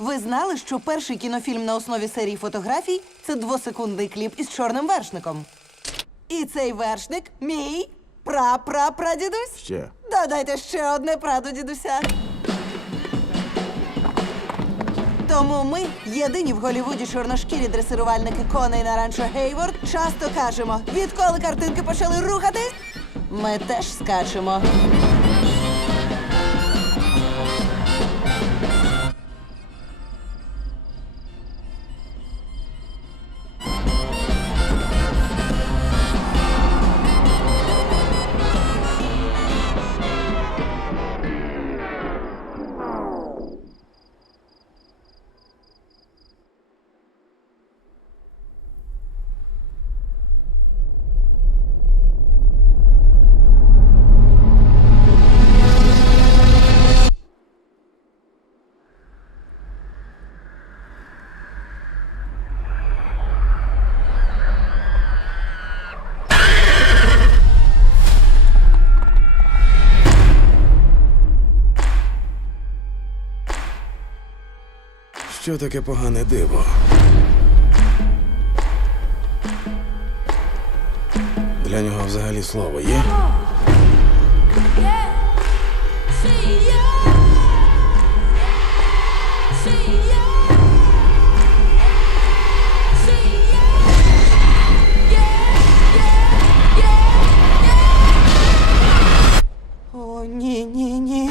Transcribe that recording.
Ви знали, що перший кінофільм на основі серії фотографій це двосекундний кліп із чорним вершником. І цей вершник мій пра-пра-прадідусь. Ще. Додайте ще одне прадо дідуся. Тому ми, єдині в Голлівуді чорношкірі дресирувальники коней на ранчо Гейворд, часто кажемо: відколи картинки почали рухатись, ми теж скачемо. Що таке погане диво? Для нього взагалі слово є? О, ні, ні, ні.